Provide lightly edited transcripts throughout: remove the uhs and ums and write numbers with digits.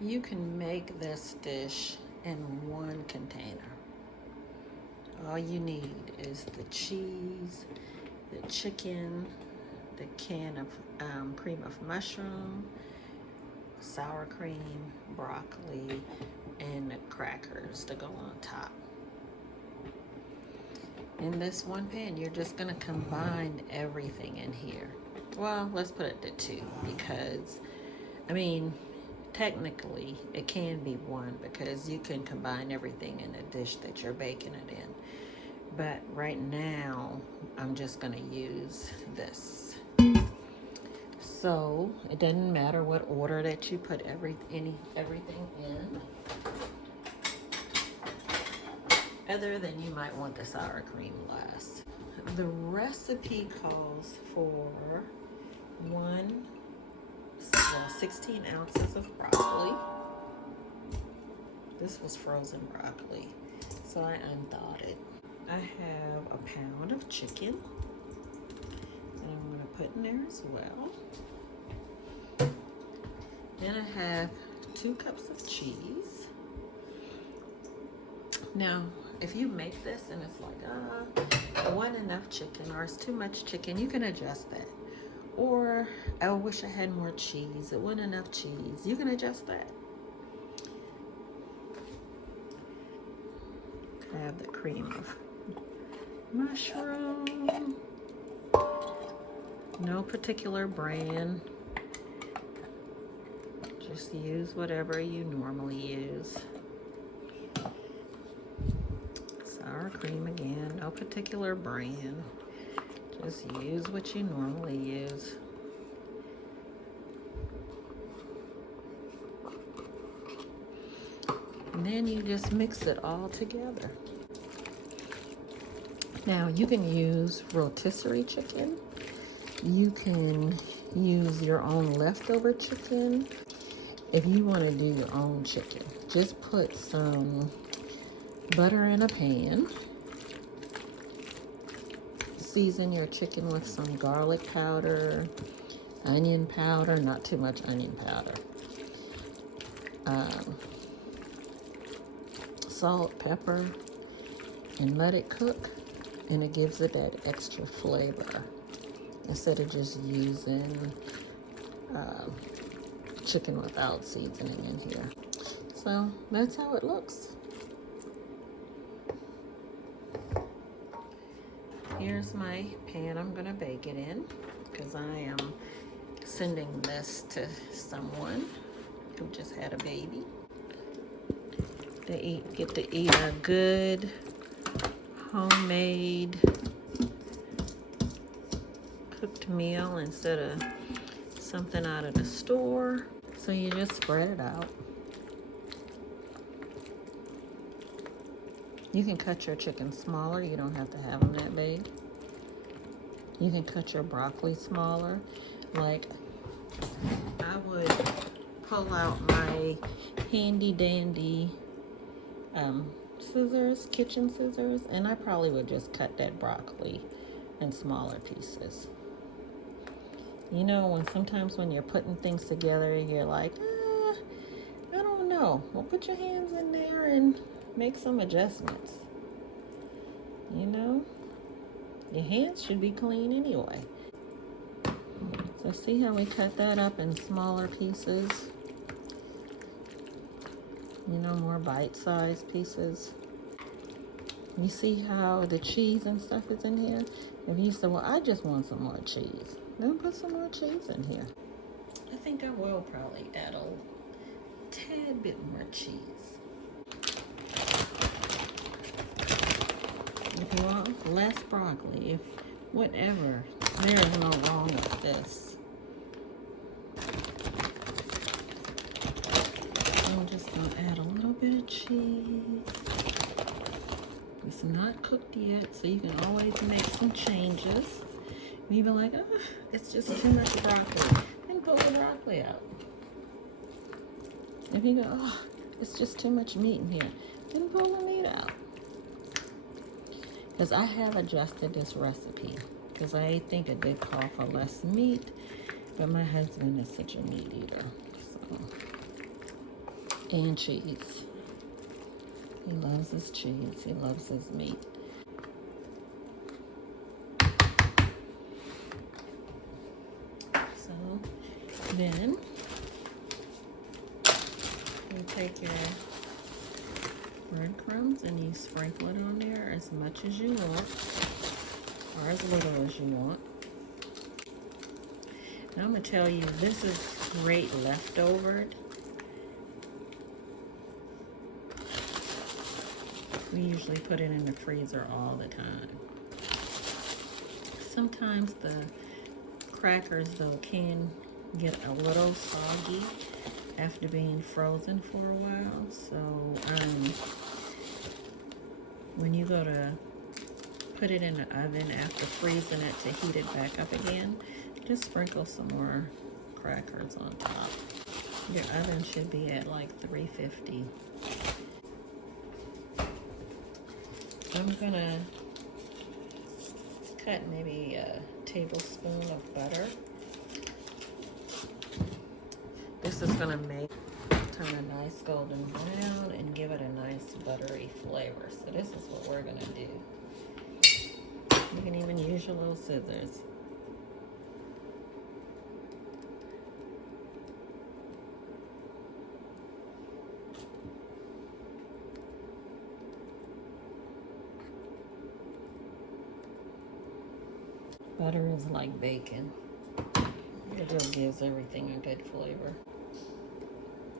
You can make this dish in one container. All you need is the cheese, the chicken, the can of cream of mushroom, sour cream, broccoli, and the crackers to go on top. In this one pan, you're just gonna combine everything in here. Well, let's put it to two because, I mean, technically it can be one because you can combine everything in a dish that you're baking it in. But right now, I'm just gonna use this. So it doesn't matter what order that you put everything in, other than you might want the sour cream last. The recipe calls for 16 ounces of broccoli. This was frozen broccoli, so I unthawed it. I have a pound of chicken that I'm going to put in there as well. Then I have 2 cups of cheese. Now, if you make this and it's like, I want enough chicken or it's too much chicken, you can adjust that. Or, I wish I had more cheese, it wasn't enough cheese, you can adjust that. I have the cream of mushroom, no particular brand, just use whatever you normally use. Sour cream again, no particular brand, just use what you normally use. And then you just mix it all together. Now you can use rotisserie chicken. You can use your own leftover chicken. If you want to do your own chicken, just put some butter in a pan. Season your chicken with some garlic powder, onion powder, not too much onion powder. Salt, pepper, and let it cook, and it gives it that extra flavor instead of just using chicken without seasoning in here. So that's how it looks. Here's my pan I'm gonna bake it in because I am sending this to someone who just had a baby. They get to eat a good homemade cooked meal instead of something out of the store. So you just spread it out. You can cut your chicken smaller. You don't have to have them that big. You can cut your broccoli smaller. Like, I would pull out my handy dandy scissors, kitchen scissors, and I probably would just cut that broccoli in smaller pieces. You know, sometimes when you're putting things together, you're like, I don't know. Well, put your hands in there and make some adjustments. You know, your hands should be clean anyway. So see how we cut that up in smaller pieces? You know, more bite-sized pieces. You see how the cheese and stuff is in here? If you say, well, I just want some more cheese, then put some more cheese in here. I think I will probably add a tad bit more cheese. If you want less broccoli, if whatever, there is no wrong with this. I'm just gonna add a little bit of cheese. It's not cooked yet, so you can always make some changes. And you be like, oh, it's just too much broccoli. Then pull the broccoli out. If you go, oh, it's just too much meat in here, then pull the meat out. Because I have adjusted this recipe because I think it did call for less meat, but my husband is such a meat eater. So And cheese. He loves his cheese. He loves his meat. So then you take your breadcrumbs and you sprinkle it on there as much as you want, or as little as you want. Now I'm going to tell you, this is great leftovered. We usually put it in the freezer all the time. Sometimes the crackers, though, can get a little soggy after being frozen for a while. So when you go to put it in the oven after freezing it to heat it back up again, just sprinkle some more crackers on top. Your oven should be at like 350. I'm gonna cut maybe a tablespoon of butter. This is gonna turn a nice golden brown and give it a nice buttery flavor. So this is what we're gonna do. You can even use your little scissors. Butter is like bacon. It just gives everything a good flavor.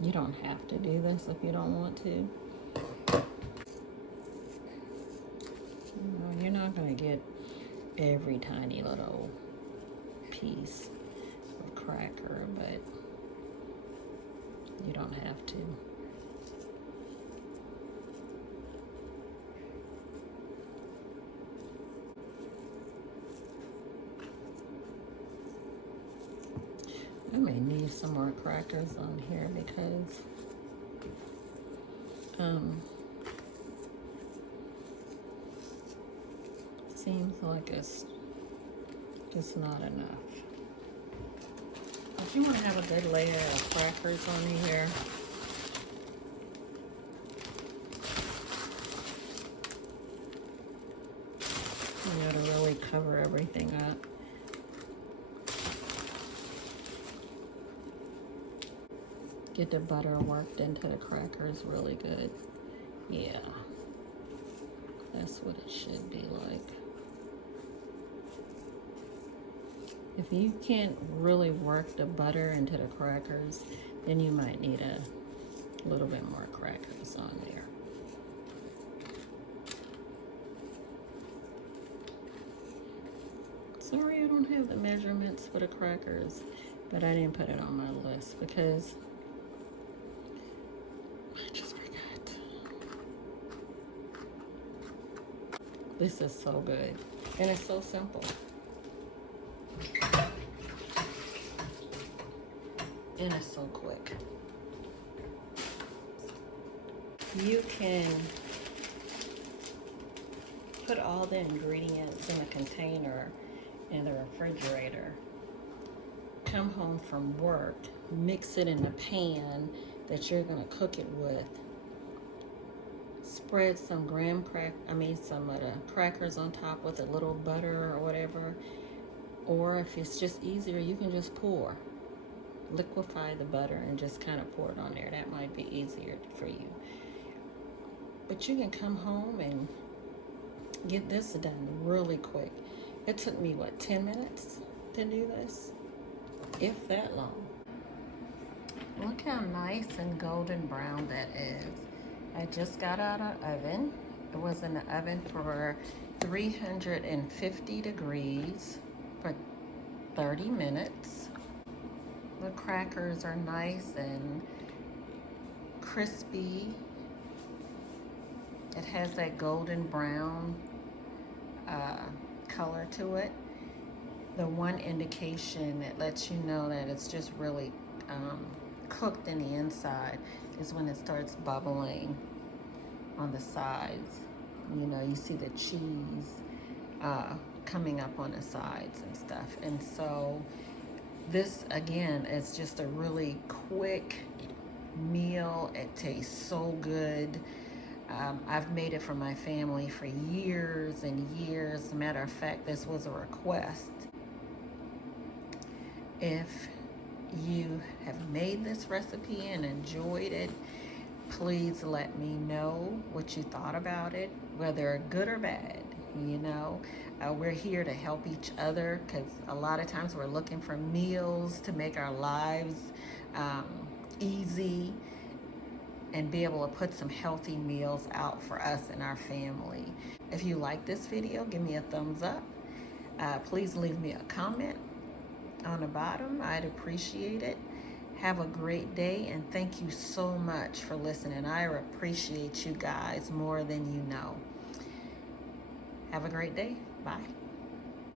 You don't have to do this if you don't want to. No, you're not going to get every tiny little piece of cracker, but you don't have to. I may need some more crackers on here because seems like it's just not enough. If you want to have a good layer of crackers on here, you gotta really cover everything up. Get the butter worked into the crackers really good. Yeah, that's what it should be like. If you can't really work the butter into the crackers, then you might need a little bit more crackers on there. Sorry, I don't have the measurements for the crackers, but I didn't put it on my list because I just forgot. This is so good, and it's so simple. And it's so quick. You can put all the ingredients in a container in the refrigerator. Come home from work, mix it in the pan that you're gonna cook it with. Spread some some of the crackers on top with a little butter or whatever. Or if it's just easier, you can just liquefy the butter and just kind of pour it on there. That might be easier for you. But you can come home and get this done really quick. It took me, 10 minutes to do this? If that long. Look how nice and golden brown that is. I just got out of the oven. It was in the oven for 350 degrees for 30 minutes. The crackers are nice and crispy. It has that golden brown color to it. The one indication that lets you know that it's just really cooked in the inside is when it starts bubbling on the sides. You know, you see the cheese coming up on the sides and stuff. And so this, again, is just a really quick meal. It tastes so good. I've made it for my family for years and years. As a matter of fact, this was a request. If you have made this recipe and enjoyed it, please let me know what you thought about it, whether good or bad. You know, we're here to help each other, because a lot of times we're looking for meals to make our lives easy and be able to put some healthy meals out for us and our family. If you like this video, give me a thumbs up. Please leave me a comment on the bottom. I'd appreciate it. Have a great day, and thank you so much for listening. I appreciate you guys more than you know. Have a great day. Bye.